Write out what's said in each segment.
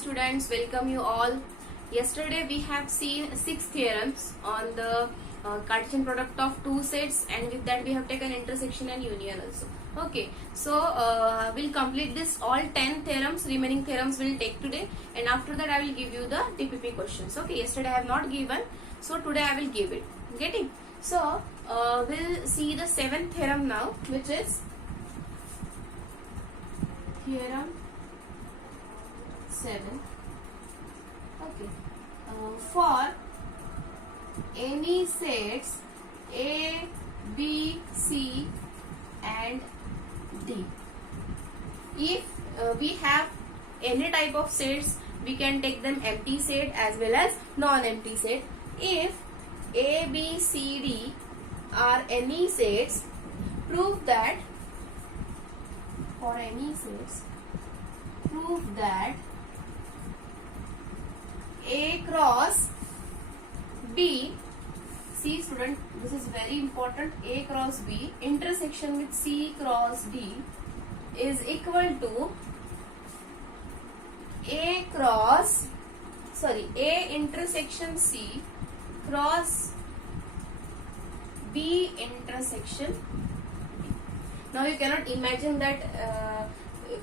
students, welcome you all. Yesterday we have seen 6 theorems on the Cartesian product of two sets, and with that we have taken intersection and union also. Okay, so we'll complete this all 10 theorems. Remaining theorems we'll take today, and after that I will give you the TPP questions. Okay, yesterday I have not given, so today I will give it. Getting? So we'll see the 7th theorem now, which is theorem 7. Okay, for any sets A, B, C and D, if we have any type of sets, we can take them empty set as well as non-empty set. If A, B, C, D are any sets, prove that for any sets, prove that A cross B, see student, this is very important, A cross B intersection with C cross D is equal to A intersection C cross B intersection D. Now you cannot imagine that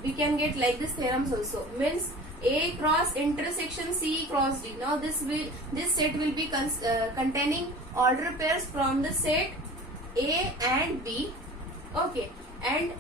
we can get like this theorems also, means A cross intersection C cross D. Now this set will be containing order pairs from the set A and B. Okay, and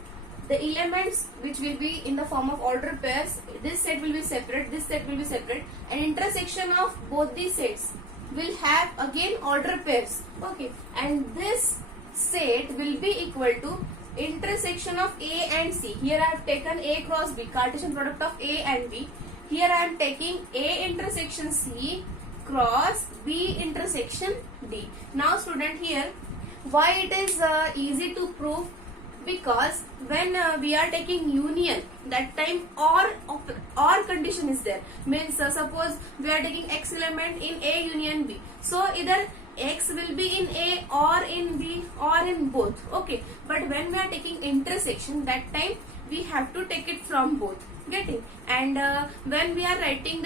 the elements which will be in the form of order pairs, this set will be separate, this set will be separate, and intersection of both these sets will have again order pairs. Okay, and this set will be equal to intersection of A and C. Here I have taken A cross B, Cartesian product of A and B. Here I am taking A intersection C cross B intersection D. Now student, here why it is easy to prove, because when we are taking union, that time or condition is there, means suppose we are taking X element in A union B, so either X will be in A or in B or in both. Okay, but when we are taking intersection, that time we have to take it from both. Getting? And when we are writing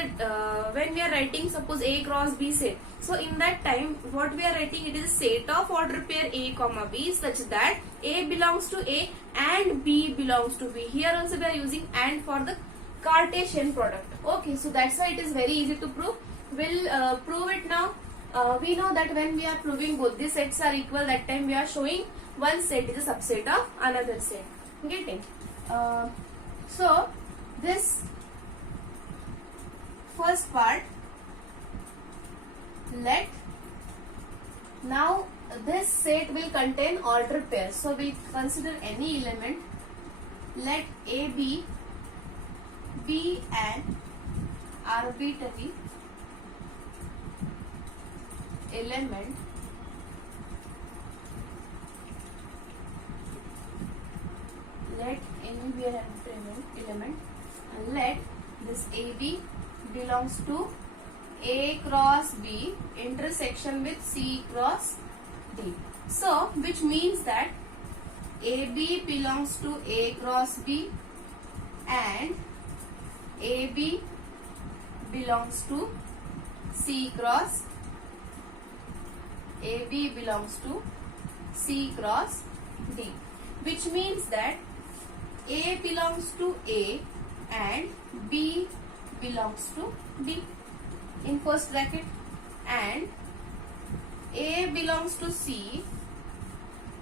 suppose A cross B set, so in that time what we are writing, it is set of order pair A comma B such that A belongs to A and B belongs to B. Here also we are using and for the Cartesian product. Okay, so that's why it is very easy to prove. We'll prove it now. We know that when we are proving both these sets are equal, that time we are showing one set is a subset of another set. Getting? So this first part, let now this set will contain order pairs. So we consider any element, let A be an arbitrary element let any be an element and let this AB belongs to A cross B intersection with C cross D. So which means that AB belongs to A cross B and AB belongs to C cross AB belongs to C cross D, which means that A belongs to A and B belongs to B in first bracket, and A belongs to C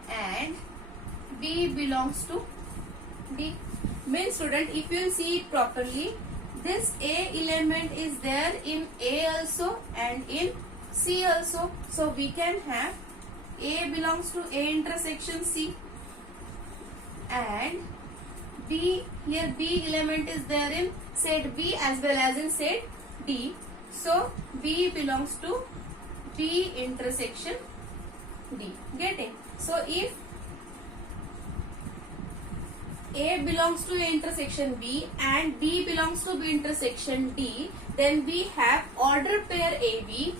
and B belongs to D. Means student, if you will see it properly, this A element is there in A also and in C also. So we can have A belongs to A intersection C and B, here B element is there in set B as well as in set D. So B belongs to B intersection D. Getting? So if A belongs to A intersection B and B belongs to B intersection D, then we have order pair AB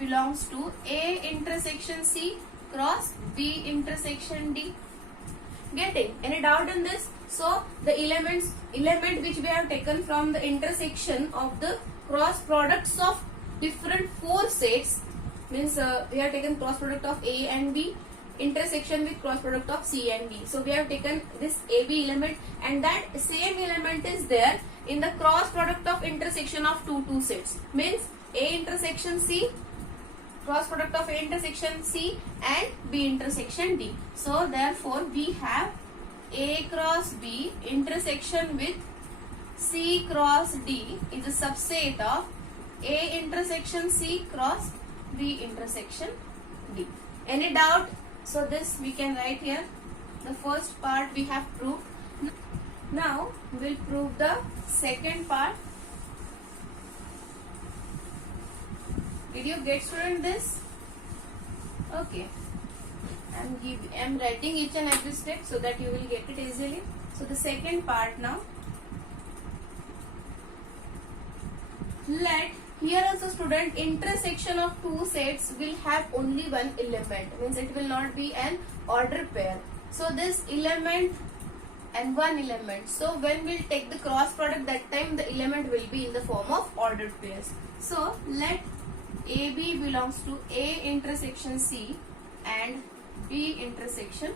belongs to A intersection C cross B intersection D. Getting? Any doubt in this? So the element which we have taken from the intersection of the cross products of different four sets, means we have taken cross product of A and B intersection with cross product of C and D. So we have taken this AB element, and that same element is there in the cross product of intersection of two sets, means A intersection C, cross product of A intersection C and B intersection D. So therefore we have A cross B intersection with C cross D is a subset of A intersection C cross B intersection D. Any doubt? So this we can write here. The first part we have proved. Now we'll prove the second part. Did you get, student, this? Okay. I'm writing each and every step so that you will get it easily. So the second part now. Let here also, student, intersection of two sets will have only one element, means it will not be an order pair. So this element and one element. So when we'll take the cross product, that time the element will be in the form of ordered pairs. So let AB belongs to A intersection C and B intersection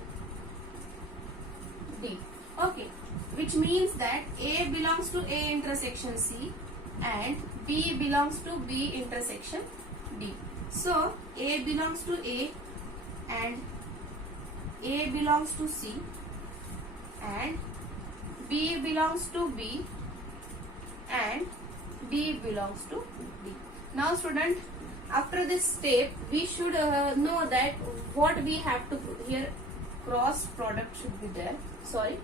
D. Okay, which means that A belongs to A intersection C and B belongs to B intersection D. So A belongs to A and A belongs to C and B belongs to B and D belongs to D. Now, student, after this step we should know that what we have to prove. Here cross product should be there, sorry.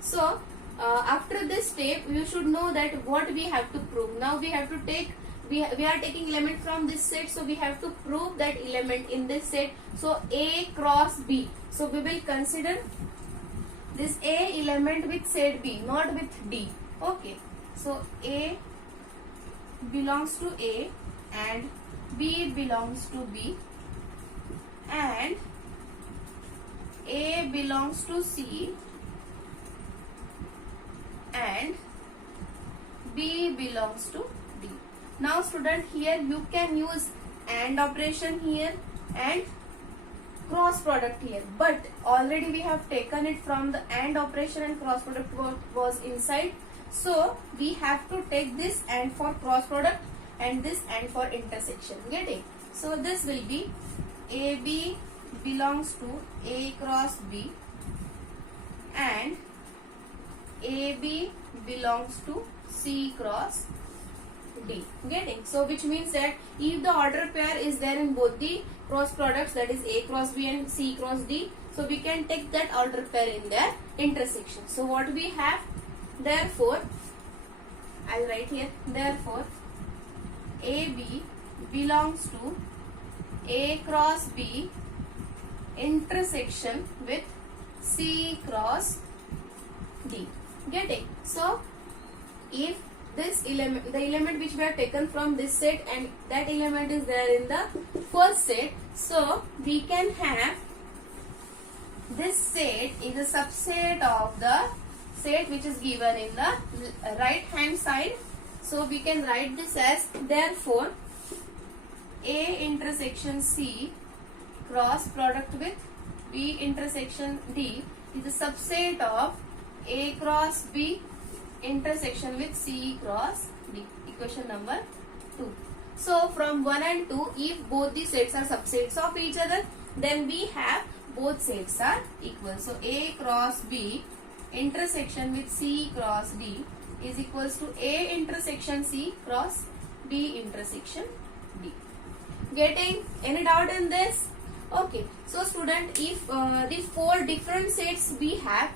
So after this step you should know that what we have to prove. Now we have to take, we are taking element from this set, so we have to prove that element in this set. So A cross B, so we will consider this A element with set B, not with D. Okay, so A belongs to A and B belongs to B and A belongs to C and B belongs to D. Now, student, here you can use AND operation here and cross product here, but already we have taken it from the AND operation and cross product was inside. So we have to take this AND for cross product and this AND for intersection. Getting? So this will be AB belongs to A cross B and AB belongs to C cross D. Getting? So which means that if the order pair is there in both the cross products, that is A cross B and C cross D, so we can take that order pair in their intersection. So what we have, therefore, I'll write here, therefore AB belongs to A cross B intersection with C cross D. Getting? So if this element, the element which we have taken from this set and that element is there in the first set, so we can have this set is a subset of the set which is given in the right hand side. So we can write this as, therefore A intersection C cross product with B intersection D is a subset of A cross B intersection with C cross D. Equation number 2. So from 1 and 2, if both the sets are subsets of each other, then we have both sets are equal. So A cross B intersection with C cross D is equals to A intersection C cross B intersection D. Getting? Any doubt in this? Okay. So student, if the 4 different sets we have,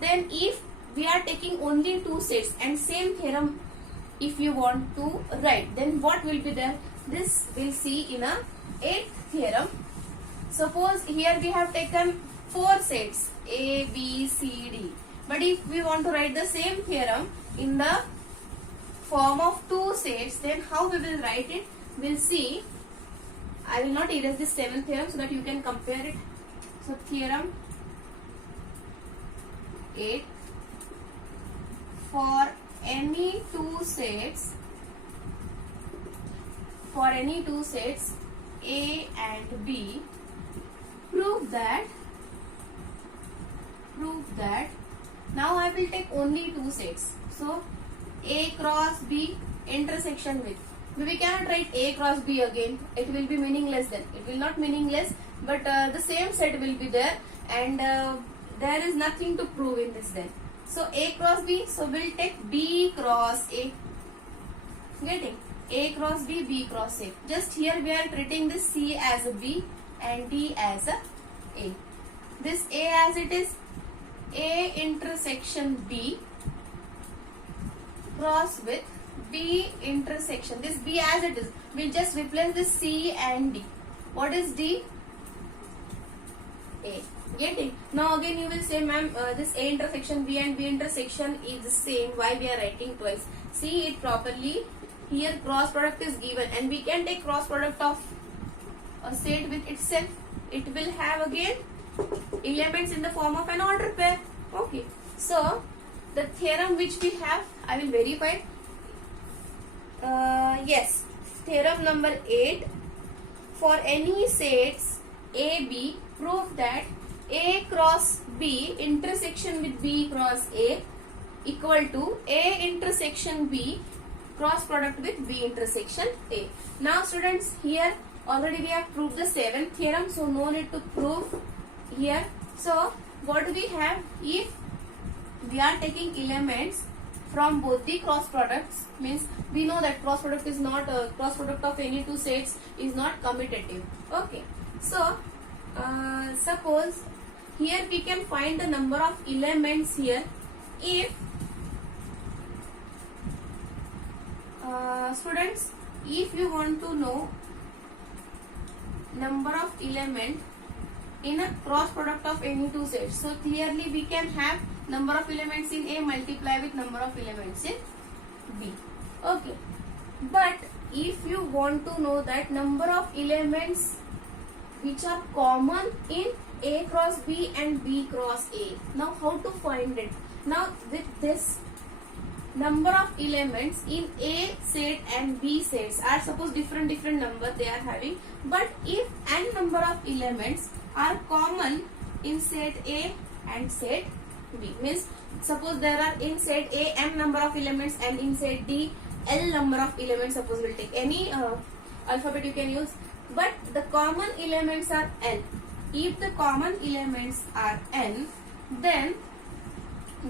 then if we are taking only 2 sets and same theorem if you want to write, then what will be there? This we'll see in a 8th theorem. Suppose here we have taken 4 sets A, B, C, D. But if we want to write the same theorem in the form of 2 sets, then how we will write it? We'll see. I will not erase this 7th theorem so that you can compare it. So theorem 8 for any two sets A and B, prove that now I will take only two sets. So A cross B intersection with, we cannot write A cross B again, it will be meaningless then. It will not meaningless, but the same set will be there, and there is nothing to prove in this then. So A cross B, so we'll take B cross A. Getting? A cross B, B cross A. Just here we are treating this C as a B and D as a A. This A as it is, A intersection B cross with B intersection. This B as it is, we'll just replace this C and D. What is D? A. Getting? Now again you will say, ma'am, this A intersection B and B intersection is the same. Why we are writing twice? See it properly. Here cross product is given, and we can take cross product of a set with itself. It will have again elements in the form of an order pair. Okay. So the theorem which we have, I will verify. Yes, theorem number 8. For any sets A, B, prove that A cross B intersection with B cross A equal to A intersection B cross product with B intersection A. Now students, here already we have proved the 7th theorem, so no need to prove here. So what we have, if we are taking elements from both the cross products, means we know that cross product is not cross product of any two sets is not commutative. Okay, so suppose here we can find the number of elements here. If students, if you want to know number of element in a cross product of any two sets, so clearly we can have number of elements in A multiply with number of elements in B. Okay, but if you want to know that number of elements which are common in A cross B and B cross A, now how to find it? Now with this, number of elements in A set and B sets are suppose different number they are having, but if n number of elements are common in set A and set B, means suppose there are in set A m number of elements and in set D L number of elements, suppose we'll take any alphabet you can use, but the common elements are n. If the common elements are n, then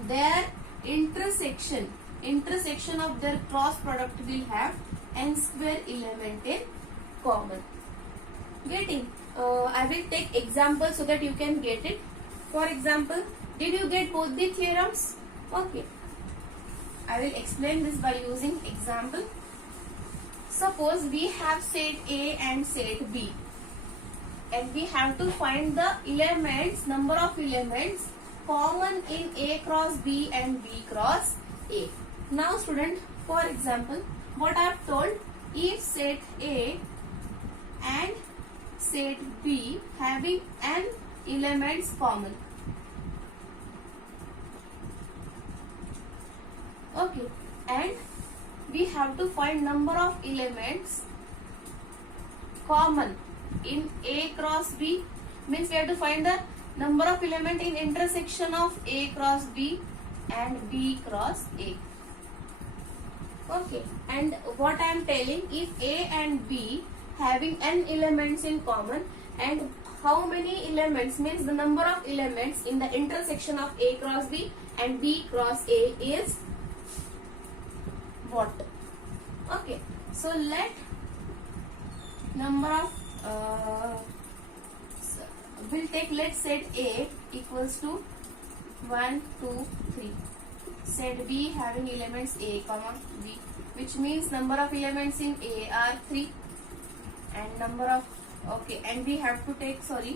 their intersection of their cross product will have n square element in common. Getting? I will take example so that you can get it. For example, did you get both the theorems? Okay, I will explain this by using example. Suppose we have set A and set B, and we have to find the elements, number of elements common in A cross B and B cross A. Now student, for example, what I have told, if set A and set B having n elements common. Okay, and we have to find number of elements common in A cross B, means we have to find the number of element in intersection of A cross B and B cross A. Okay, and what I am telling, if A and B having n elements in common, and how many elements, means the number of elements in the intersection of A cross B and B cross A is what? Okay, so let number of we'll take, let's set A equals to 1, 2, 3. Set B having elements A comma B, which means number of elements in A are 3, and number of, okay, and we have to take, 2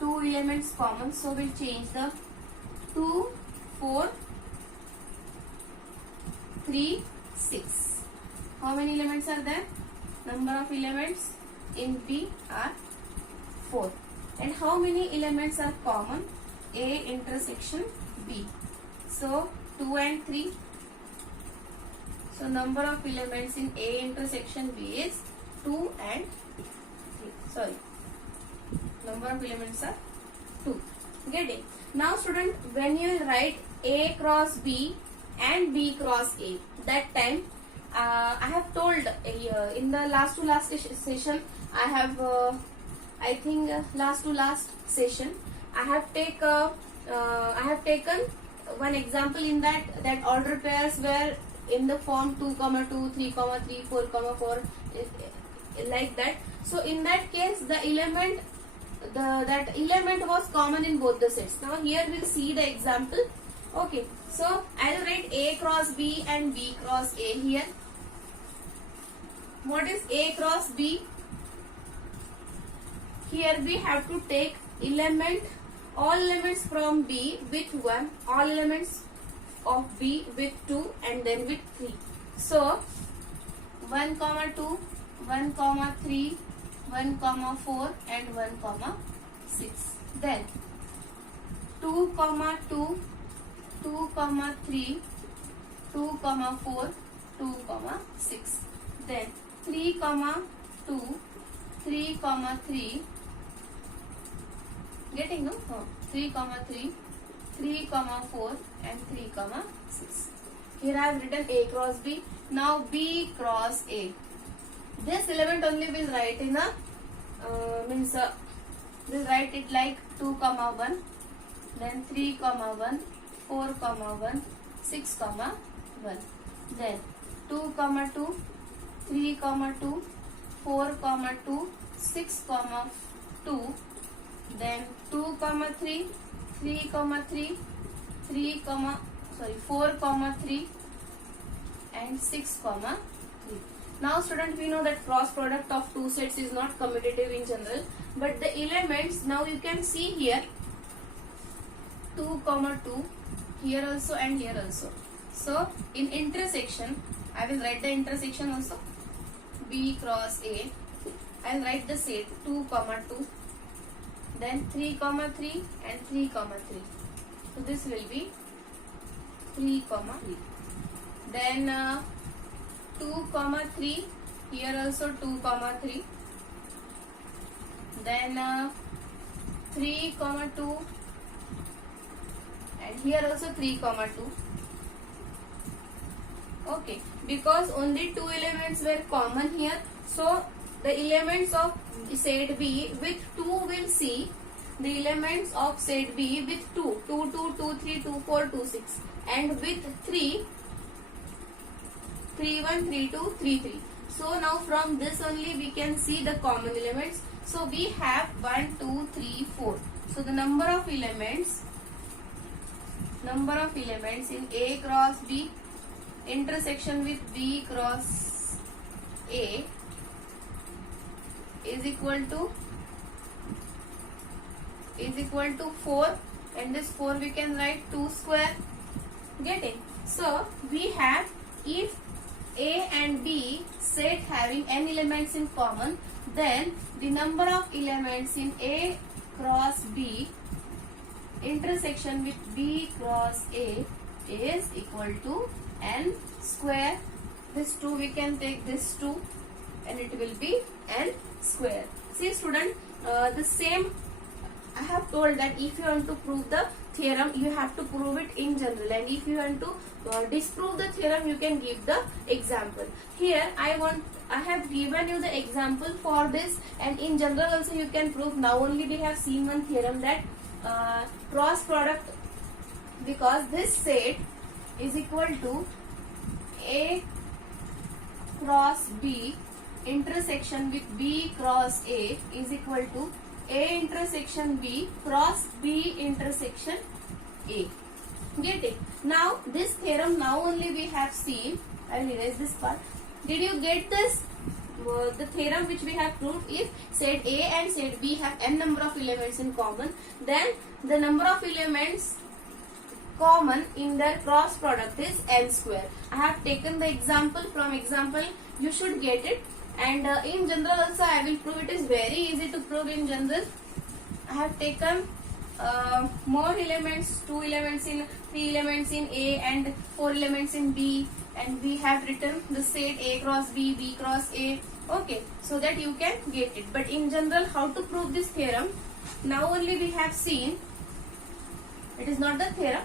elements common, so we'll change the 2, 4, 3, 6. How many elements are there? Number of elements in B are 4. And how many elements are common? A intersection B. So 2 and 3. So number of elements in A intersection B is 2 and 3. Sorry. Number of elements are 2. Getting. Now student, when you write A cross B and B cross A, that time I have told in the last to last session, I have last to last session I have taken one example in that order pairs were in the form 2, 2, 3, 3, 4, 4 like that. So in that case the element that element was common in both the sets. Now here we'll see the example. Okay, so I will write A cross B and B cross A here. What is A cross B? Here we have to take all elements from B with 1, all elements of B with 2 and then with 3. So 1, 2, 1, 3, 1, 4 and 1, 6. Then 2, 2, 2, 3, 2, 4, 2, 6. Then 3, 2, 3, 3. Getting no? 3, 3, 3, 4 and 3, 6. Here I have written A cross B. Now B cross A. This element only will write in a we'll write it like 2, 1, then 3, 1, 4, 1, 6, 1. Then 2, 2, 3, 2, 4, 2, 6, 2. Then 2, 3, 3, 3, 4, 3 and 6, 3. Now student, we know that cross product of two sets is not commutative in general, but the elements now you can see here 2, 2 here also and here also. So in intersection, I will write the intersection also. B cross A. I will write the set 2, 2. Then 3, 3 and 3, 3. So this will be 3, 3. Then 2, 3. Here also 2, 3. Then 3, 2. And here also 3, 2. Okay, because only two elements were common here, so the elements of set B with 2 will see the elements of set B with 2, 2, 2, 2, 3, 2, 4, 2, 6, and with 3, 3, 1, 3, 2, 3, 3. So now from this only we can see the common elements. So we have 1, 2, 3, 4. So the number of elements in A cross B intersection with B cross A is equal to 4, and this 4 we can write 2 square. Getting? So we have, if A and B set having n elements in common, then the number of elements in A cross B intersection with B cross A is equal to n square. This 2 we can take this 2 and it will be n square. See student, the same I have told that if you want to prove the theorem, you have to prove it in general, and if you want to disprove the theorem, you can give the example. Here I have given you the example for this, and in general also you can prove. Now only we have seen one theorem, that cross product, because this set is equal to A cross B intersection with B cross A is equal to A intersection B cross B intersection A. Get it? Now this theorem now only we have seen. I will erase this part. Did you get this? The theorem which we have proved, if set A and set B have n number of elements in common, then the number of elements common in their cross product is n square. I have taken the example. From example you should get it, and in general also I will prove. It is very easy to prove in general. I have taken more elements, 2 elements in 3 elements in A and 4 elements in B, and we have written the set A cross B, B cross A. Okay, so that you can get it. But in general, how to prove this theorem? Now only we have seen. It is not the theorem.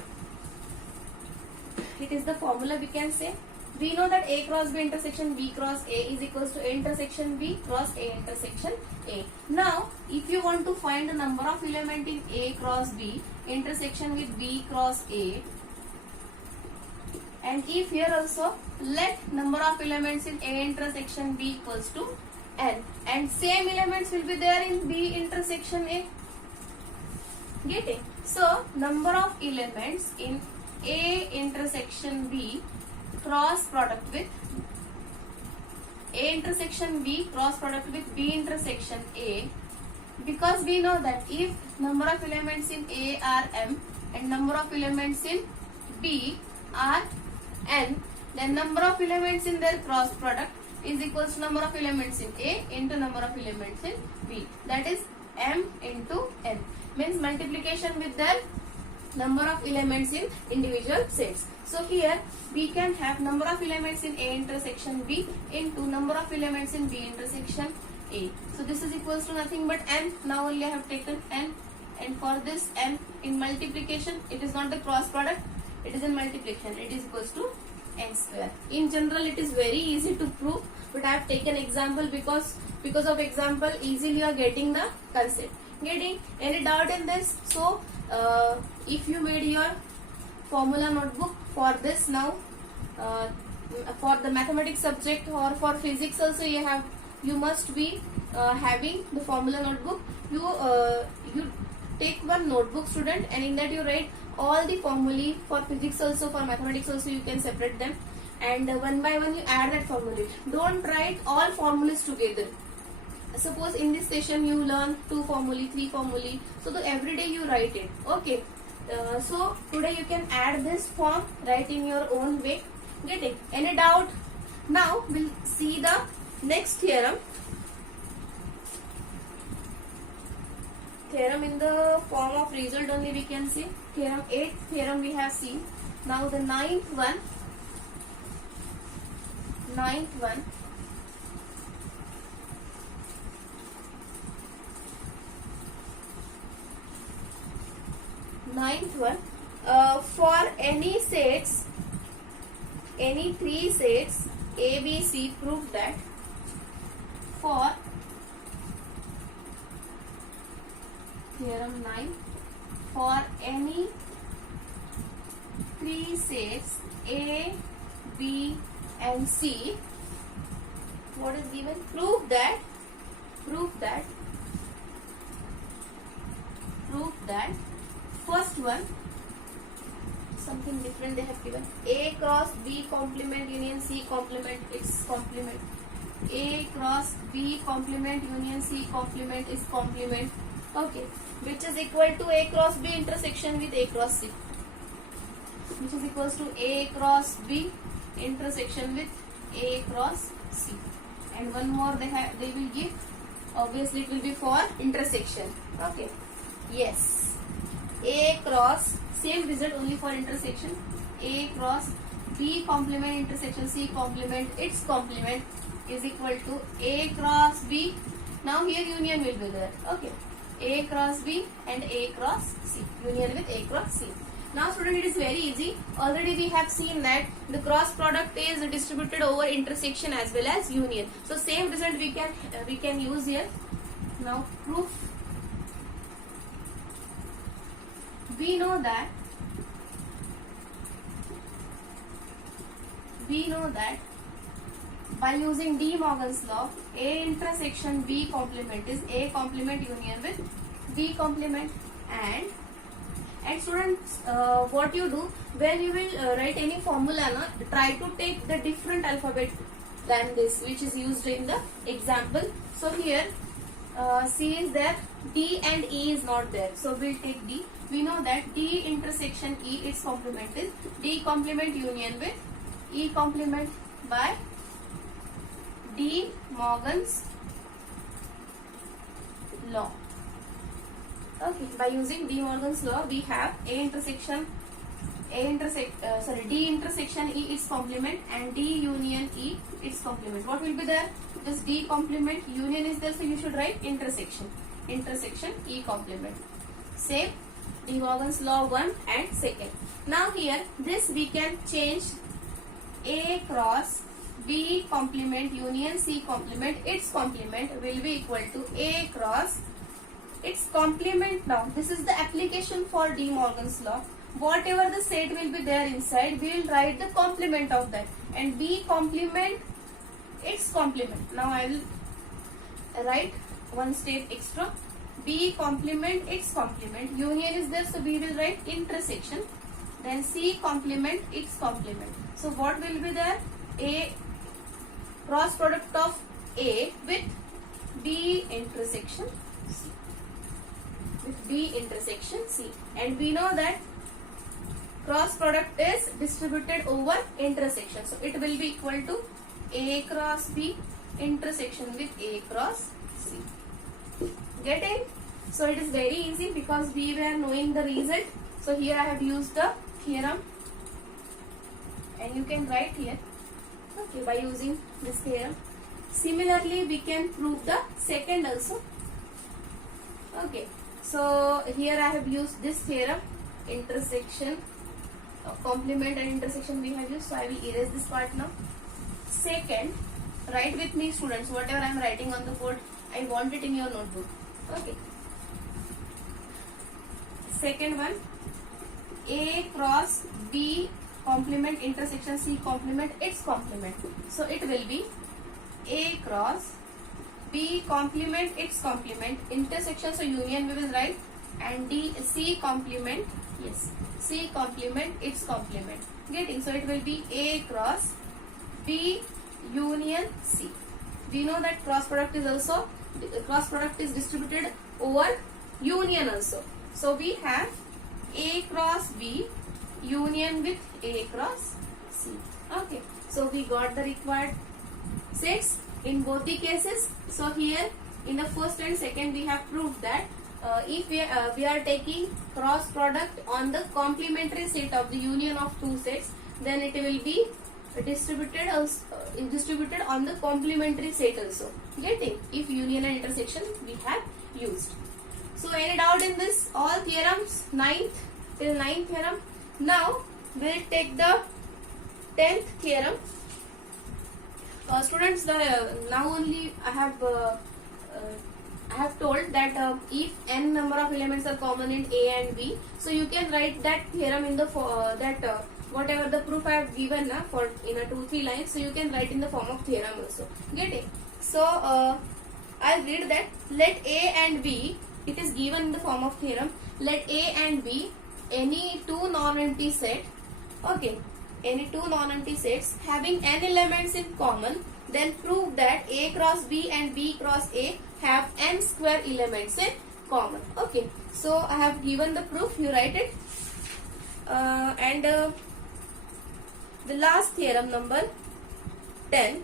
It is the formula, we can say. We know that A cross B intersection B cross A is equals to A intersection B cross A intersection A. Now, if you want to find the number of element in A cross B intersection with B cross A, and if here also let number of elements in A intersection B equals to n, and same elements will be there in B intersection A. Getting? So, number of elements in A intersection B cross product with A intersection B cross product with B intersection A, because we know that if number of elements in A are m and number of elements in B are n, then number of elements in their cross product is equals to number of elements in A into number of elements in B, that is m into n, means multiplication with their number of elements in individual sets. So here we can have number of elements in A intersection B into number of elements in B intersection A. So this is equals to nothing but n. Now only I have taken n, and for this n in multiplication, it is not the cross product, it is in multiplication, it is equals to n square. In general it is very easy to prove, but I have taken example because of example easily you are getting the concept. Getting any doubt in this? So if you made your formula notebook for this now, for the mathematics subject or for physics also, you must be having the formula notebook. You take one notebook, student, and in that you write all the formulae for physics also, for mathematics also, you can separate them, and one by one you add that formula. Don't write all formulas together. Suppose in this session you learn 2 formulae, 3 formulae, so every day you write it. Okay. So today you can add this form, write in your own way. Getting? Any doubt? Now we'll see the next theorem. Theorem in the form of result only we can see. Theorem 8th theorem we have seen. Now the ninth one. Ninth one. For any sets, any 3 sets A, B, C, prove that for theorem 9, for any 3 sets A, B and C, what is given? Prove that first one, something different they have given. A cross B complement union C complement its complement. A cross B complement union C complement is complement. Okay, which is equal to A cross B intersection with A cross C, which is equals to A cross B intersection with A cross C. And one more they will give. Obviously it will be for intersection. Okay. Yes. A cross, same result only for intersection. A cross B complement intersection C complement its complement is equal to A cross B. Now here union will be there. Okay. A cross B and A cross C. Union with A cross C. Now student, it is very easy. Already we have seen that the cross product is distributed over intersection as well as union. So same result we can use here. Now proof. We know that by using De Morgan's law, A intersection B complement is A complement union with B complement. And students, what you do when you will write any formula, try to take the different alphabet than this which is used in the example. So here C is there, D and E is not there, so we'll take D. We know that D intersection E, its complement is D complement union with E complement by De Morgan's law. Okay, by using De Morgan's law, we have A intersection D intersection E its complement and D union E its complement. What will be there? Just D complement, union is there, so you should write intersection. Intersection E complement. Same De Morgan's law 1 and 2nd. Now here this we can change A cross B complement union C complement, its complement will be equal to A cross its complement. Now this is the application for De Morgan's law. Whatever the set will be there inside, we will write the complement of that, and B complement its complement. Now I will write one step extra. B complement its complement, union is there, so we will write intersection, then C complement its complement. So what will be there? A cross product of A with B intersection C, with B intersection C, and we know that cross product is distributed over intersection, so it will be equal to A cross B intersection with A cross C. Getting? So it is very easy because we were knowing the result. So here I have used the theorem, and you can write here, okay, by using this theorem. Similarly, we can prove the second also. Okay, so here I have used this theorem, intersection, complement and intersection we have used. So I will erase this part now. Second, write with me students, whatever I am writing on the board, I want it in your notebook. Okay. Second one, A cross B complement intersection C complement its complement. So it will be A cross B complement its complement, intersection, so union we will write, and D C complement, yes, C complement its complement. Getting? So it will be A cross B union C. We know that cross product is distributed over union also. So we have A cross B union with A cross C. Okay. So we got the required sets in both the cases. So here in the first and second we have proved that if we are taking cross product on the complementary set of the union of two sets, then it will be distributed on the complementary set also. Getting? If union and intersection we have used. So any doubt in this? All theorems 9th till 9th theorem. Now we will take the 10th theorem. Students, now only I have told that if n number of elements are common in A and B, so you can write that theorem in the whatever the proof I have given for in a 2-3 lines, so you can write in the form of theorem also. Getting? So I'll read that. Let A and B, it is given in the form of theorem. Let A and B any two non-empty set, okay, any two non-empty sets having n elements in common, then prove that A cross B and B cross A have n square elements in common. Okay, so I have given the proof, you write it. The last theorem, number 10.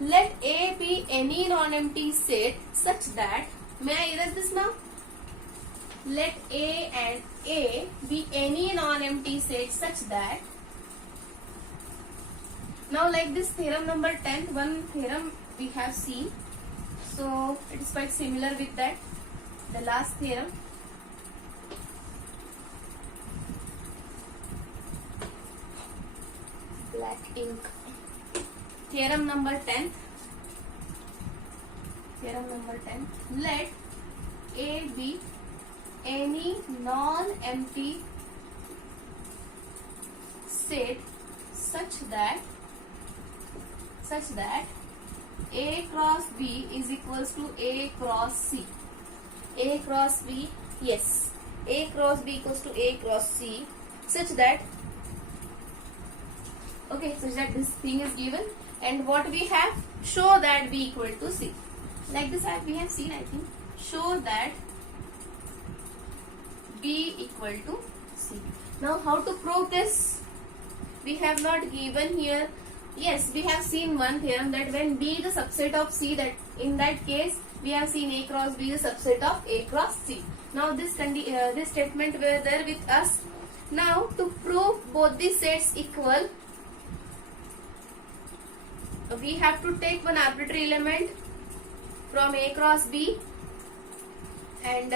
Let A be any non-empty set such that, may I erase this now? Let A and A be any non-empty set such that, now like this theorem number 10, one theorem we have seen, so it is quite similar with that, the last theorem. Black ink. Theorem number 10. Theorem number 10. Let A be any non-empty set such that A cross B is equals to A cross C. A cross B, yes, A cross B equals to A cross C, such that, okay, such that this thing is given, and what we have, show that B equal to C. Like this we have seen, I think. Show that B equal to C. Now how to prove this? We have not given here. Yes, we have seen one theorem that when B is the subset of C, that in that case we have seen A cross B is the subset of A cross C. Now this statement were there with us. Now to prove both the sets equal, we have to take one arbitrary element from A cross B, and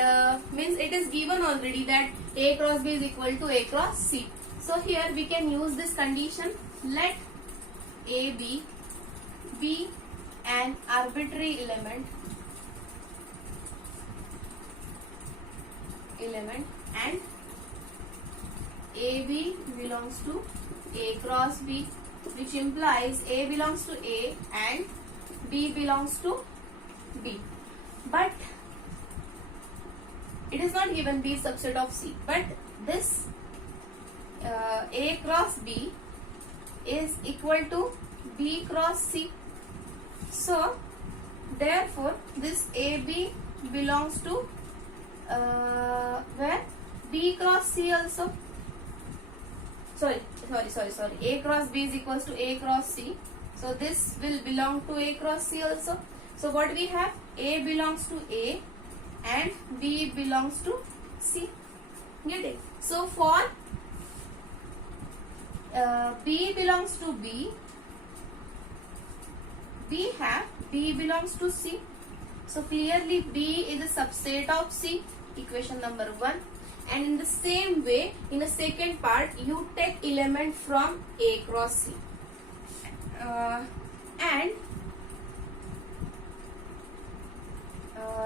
means it is given already that A cross B is equal to A cross C. So here we can use this condition. Let A B be an arbitrary element and AB belongs to A cross B, which implies A belongs to A and B belongs to B. But it is not given B subset of C, but this A cross B is equal to B cross C. So therefore this AB belongs to where? B cross C also. Sorry. A cross B is equals to A cross C. So this will belong to A cross C also. So what we have? A belongs to A and B belongs to C. Get it? So for B belongs to B, we have B belongs to C. So clearly B is a subset of C, equation number 1. And in the same way, in the second part, you take element from A cross C. And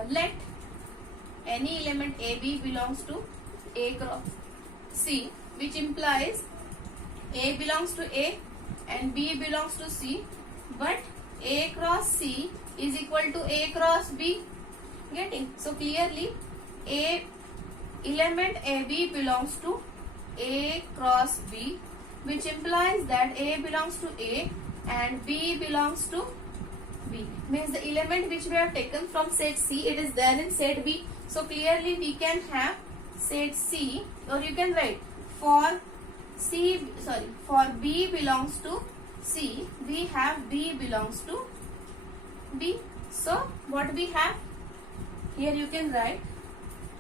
let any element AB belongs to A cross C, which implies A belongs to A and B belongs to C, but A cross C is equal to A cross B. Getting? So clearly A element AB belongs to A cross B, which implies that A belongs to A and B belongs to B. Means the element which we have taken from set C, it is there in set B. So clearly we can have set C, or you can write for B belongs to C, we have B belongs to B. So what we have here, you can write.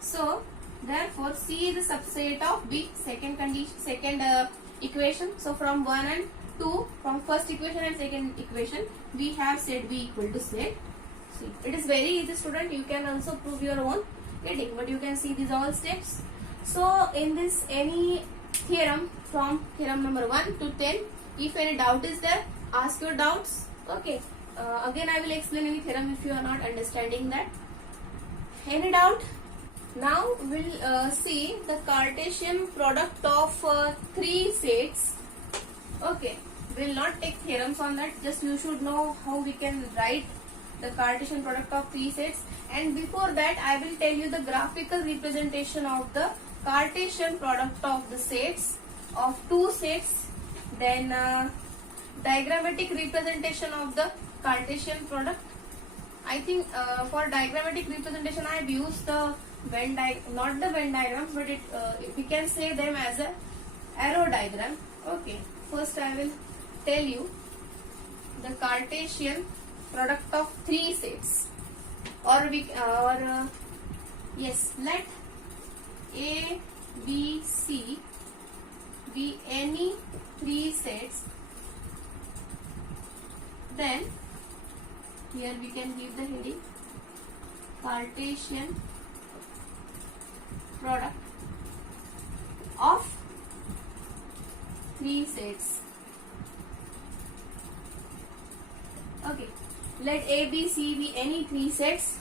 So therefore C is a subset of B. Second condition, second equation. So from 1 and 2, from first equation and second equation, we have set B equal to set C. It is very easy, student. You can also prove your own. Getting? But you can see these all steps. So in this, any theorem from theorem number 1 to 10, if any doubt is there, ask your doubts. Okay. Again I will explain any theorem if you are not understanding that. Any doubt? Now we'll see the Cartesian product of 3 sets. Okay, we'll not take theorems on that, just you should know how we can write the Cartesian product of 3 sets. And before that, I will tell you the graphical representation of the Cartesian product of the sets of 2 sets, then diagrammatic representation of the Cartesian product. I think for diagrammatic representation I have used the Venn diagram, not the Venn diagrams, but we can say them as a arrow diagram. Okay, first I will tell you the Cartesian product of 3 sets, or yes, let A, B, C be any 3 sets, then here we can give the heading Cartesian product of 3 sets. Okay, let A, B, C be any 3 sets,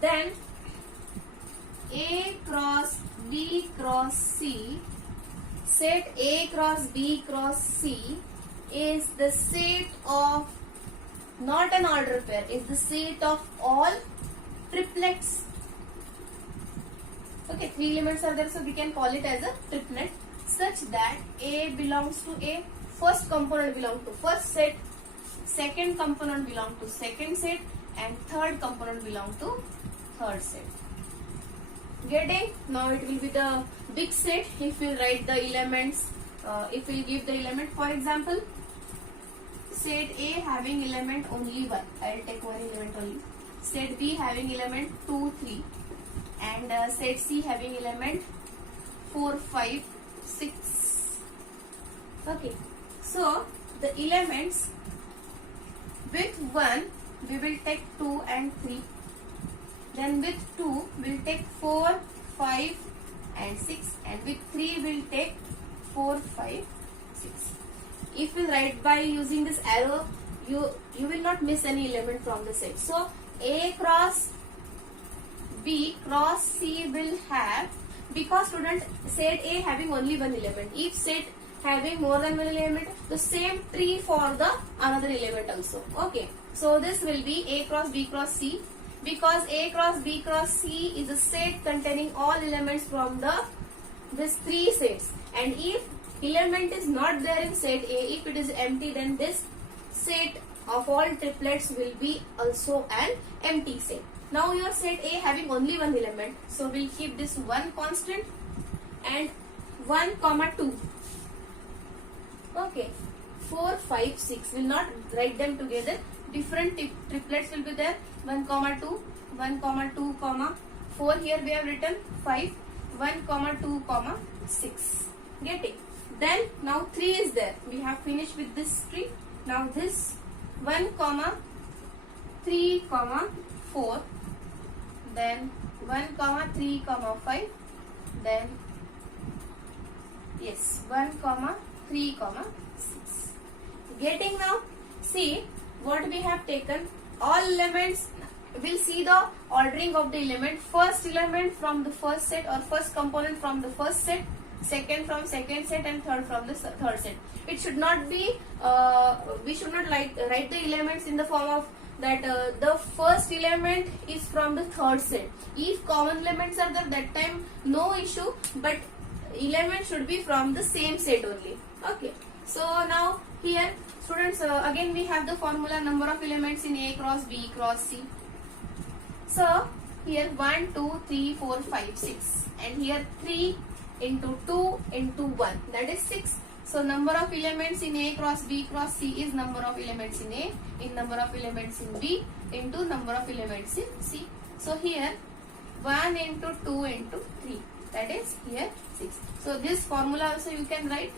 then A cross B cross C, set A cross B cross C is the set of, not an order pair, is the set of all triplets. Okay, 3 elements are there, so we can call it as a triplet, such that A belongs to A, first component belongs to first set, second component belongs to second set, and third component belongs to third set. Getting? Now it will be the big set if we write the elements, if we give the element. For example, set A having element only 1, I will take one element only. Set B having element 2, 3, and set C having element 4, 5, 6. Okay, so the elements with 1 we will take 2 and 3, then with 2 we'll take 4, 5 and 6, and with 3 we'll take 4, 5, 6. If we write by using this arrow, you will not miss any element from the set. So A cross B cross C will have, because student set A having only one element, if set having more than one element, the same tree for the another element also. Okay, so this will be A cross B cross C, because A cross B cross C is a set containing all elements from this 3 sets, and if element is not there in set A, if it is empty, then this set of all triplets will be also an empty set. Now your set A having only one element, so we'll keep this 1 constant and 1, 2. Okay, 4, 5, 6. We'll not write them together. Different triplets will be there. 1, 2, 1, 2, 4. Here we have written 5, 1, 2, 6. Get it? Then now 3 is there. We have finished with this tree. Now this 1, 3, 4. Then 1, 3, 5. Then yes, 1, 3, 6. Getting now? See what we have taken. All elements, we'll see the ordering of the element. First element from the first set, or first component from the first set, second from second set, and third from the third set. It should not be, we should not write the elements in the form of that the first element is from the third set. If common elements are there, that time no issue, but element should be from the same set only. Okay, so now here students, again we have the formula number of elements in A cross B cross C. So here 1, 2, 3, 4, 5, 6, and here 3 into 2 into 1, that is 6. So number of elements in A cross B cross C is number of elements in A, in number of elements in B, into number of elements in C. So here 1 into 2 into 3, that is here 6. So this formula also you can write.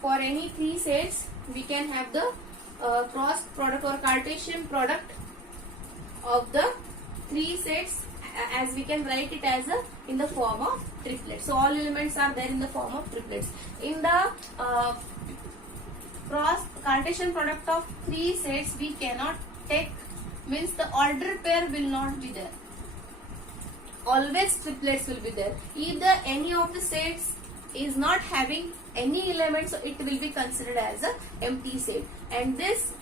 For any 3 sets, we can have the cross product or Cartesian product of the 3 sets, as we can write it as in the form of triplets. So all elements are there in the form of triplets. In the cross Cartesian product of 3 sets, we cannot take, means the order pair will not be there. Always triplets will be there. If any of the sets is not having any element, so it will be considered as a empty set. And this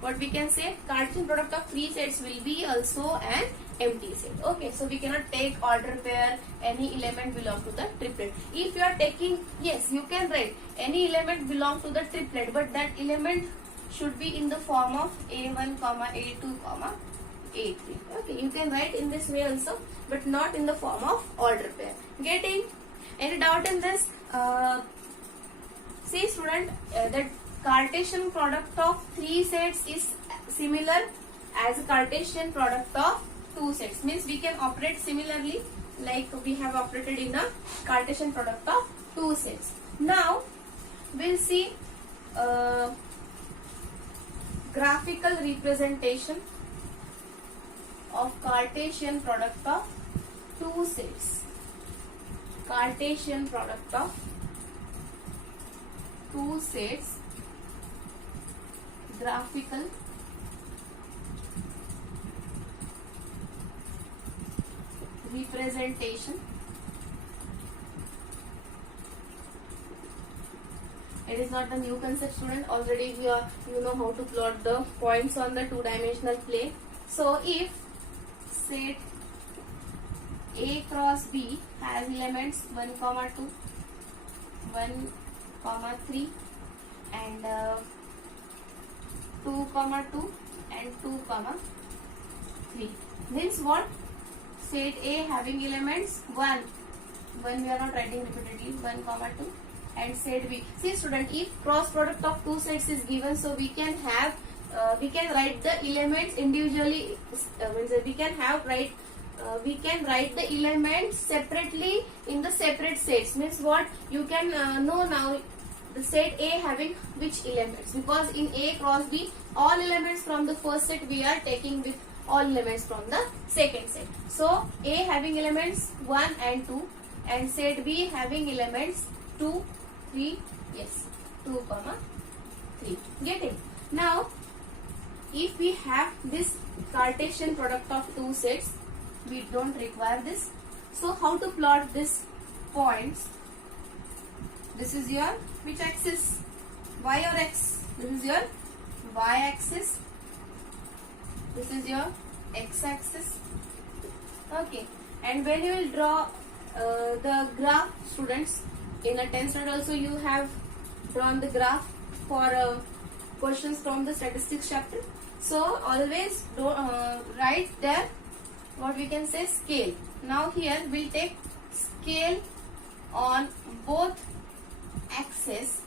what we can say, Cartesian product of 3 sets will be also an empty set. Okay, so we cannot take order pair, any element belong to the triplet. If you are taking, yes, you can write any element belong to the triplet, but that element should be in the form of A1, A2, A3. Okay, you can write in this way also, but not in the form of order pair. Getting? Any doubt in this? See student, that Cartesian product of 3 sets is similar as Cartesian product of 2 sets. Means we can operate similarly like we have operated in a Cartesian product of 2 sets. Now we'll see graphical representation of Cartesian product of 2 sets. Cartesian product of 2 sets, graphical representation. It is not a new concept student, already you know how to plot the points on the 2-dimensional plane. So if set A cross B has elements 1, 2, 1, 3 and 2, 2 and 2, 3. Means what? Set A having elements 1 we are not writing repeatedly, 1, 2, and set B. See student, if cross product of 2 sets is given, so we can have we can write the elements individually. Means we can have write we can write the elements separately in the separate sets. Means what? You can know now the set A having which elements, because in A cross B all elements from the first set we are taking with all elements from the second set. So A having elements 1 and 2 and set B having elements 2, 3, yes, 2, 3. Getting? Now if we have this Cartesian product of two sets, we don't require this. So how to plot this points? This is your which axis? Y or X? This is your Y axis. This is your X axis. Okay. And when you will draw the graph, students, in a 10th standard also you have drawn the graph for questions from the statistics chapter. So always write there what we can say scale. Now here we'll take scale on both axes.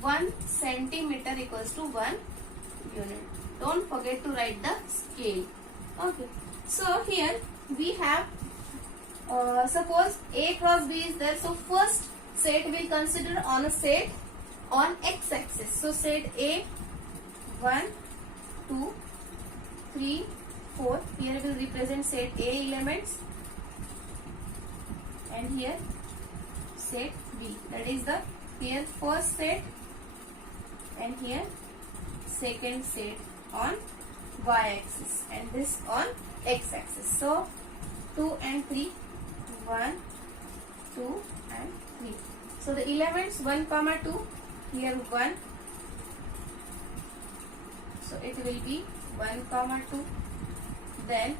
1 centimeter equals to 1 unit. Don't forget to write the scale. Okay. So here we have suppose A cross B is there. So first set we'll consider on a set on X axis. So set A 1, 2, 3, 4. Here will represent set A elements and here set B. That is the here first set and here second set on Y axis and this on X axis. So 2 and 3, 1, 2 and 3. So the elements 1, 2, here 1. So it will be 1, 2. Then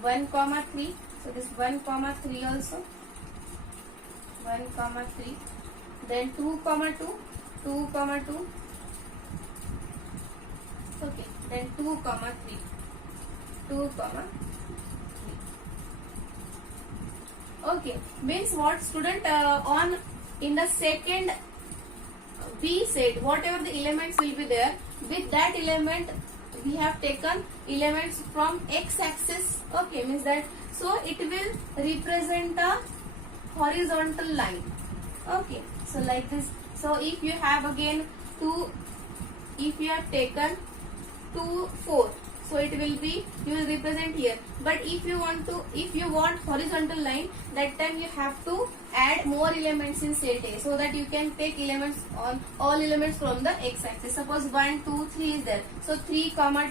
1, 3. So this 1, 3 also. 1, 3. Then 2, 2. 2, 2. Okay. Then 2, 3. 2, 3. Okay. Means what, student? On in the second B set, whatever the elements will be there, with that element we have taken elements from X axis. Okay, means that so it will represent a horizontal line. Okay, so like this. So if you have again 2, if you have taken 2, 4, so it will be, you will represent here. But if you want horizontal line, that time you have to add more elements in set A, so that you can take elements on all elements from the X axis. Suppose 1, 2, 3 is there, so 3, 3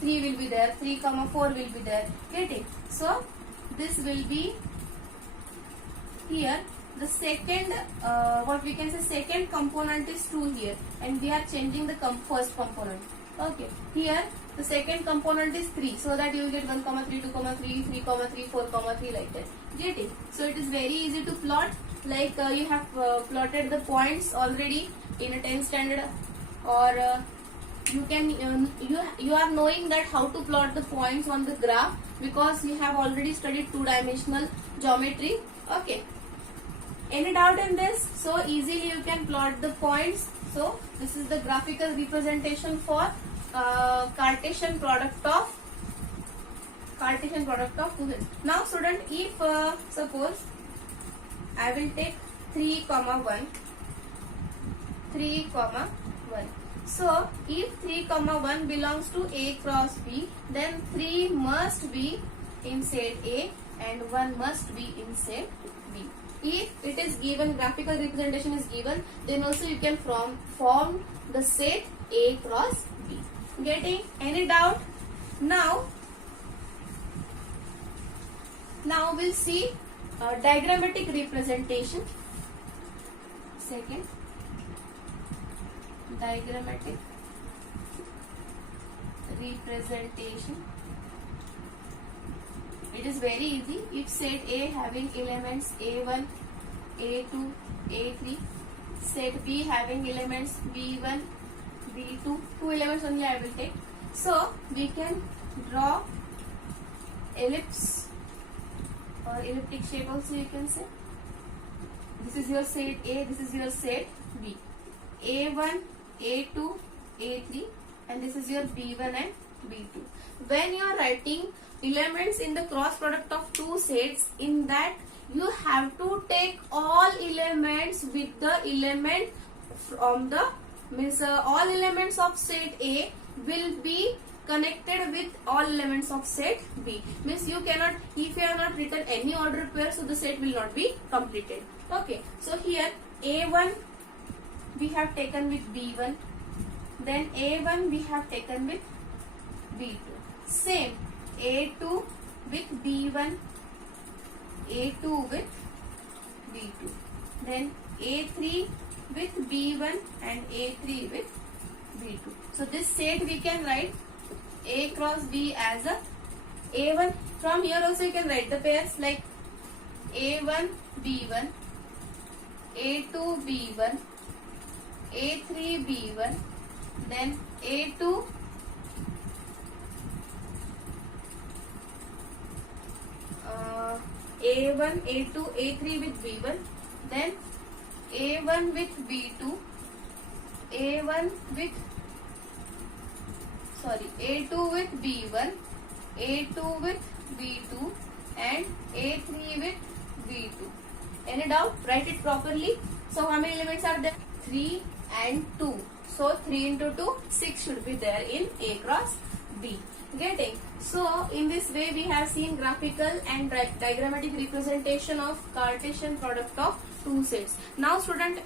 will be there, 3, 4 will be there. Getting? So this will be here the second what we can say second component is 2 here, and we are changing the first component. Okay, here the second component is 3, so that you will get 1, 3, 2, 3, 3, 3, 4, 3 like that. Get it? So it is very easy to plot. Like you have plotted the points already in a 10th standard, or you can you are knowing that how to plot the points on the graph, because you have already studied two-dimensional geometry. Okay. Any doubt in this? So easily you can plot the points. So this is the graphical representation for Cartesian product of two sets. Now student, if suppose I will take 3, 1, 3, 1. So if 3, 1 belongs to A cross B, then 3 must be in set A and 1 must be in set B. If it is given, graphical representation is given, then also you can form the set A cross B. Getting? Any doubt? Now we'll see diagrammatic representation. Second, diagrammatic representation. It is very easy. If set A having elements A1, A2, A3, set B having elements B1, B2, 2 elements only I will take. So we can draw ellipse or elliptic shape also you can say. This is your set A, this is your set B. A1, A2, A3, and this is your B1 and B2. When you are writing elements in the cross product of two sets, in that you have to take all elements with the element from the all elements of set A will be connected with all elements of set B. Means you cannot, if you have not written any order pair, so the set will not be completed. Okay, so here A1 we have taken with B1, then A1 we have taken with B2. Same A2 with B1, A2 with B2, then A3 with B1 and A3 with B2. So this set we can write A cross B as a A1. From here also you can write the pairs like A1 B1, A2 B1, A3 B1, then A2 A1, A2, A3 with B1, then A1 with B2, A1 with, sorry, A2 with B1, A2 with B2 and A3 with B2. Any doubt? Write it properly. So how many elements are there? 3 and 2. So 3 into 2, 6 should be there in A cross B. Getting? So in this way we have seen graphical and diagrammatic representation of Cartesian product of two sets. Now student,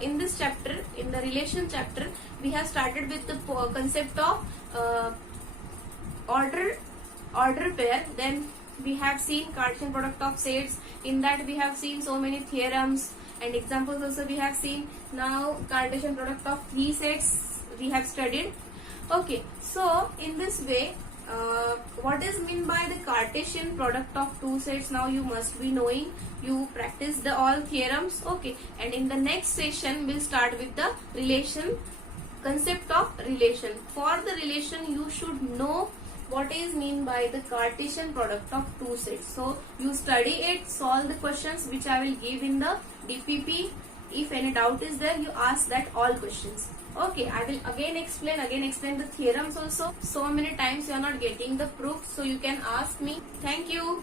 in this chapter, in the relation chapter, we have started with the concept of order pair. Then we have seen Cartesian product of sets. In that we have seen so many theorems and examples also we have seen. Now Cartesian product of three sets we have studied. Okay, so in this way, what is meant by the Cartesian product of two sets, now you must be knowing. You practice the all theorems. Okay, and in the next session we'll start with the relation, concept of relation. For the relation you should know what is mean by the Cartesian product of two sets. So you study it, solve the questions which I will give in the DPP. If any doubt is there, you ask that all questions. Okay, I will again explain the theorems also. So many times you are not getting the proof, so you can ask me. Thank you.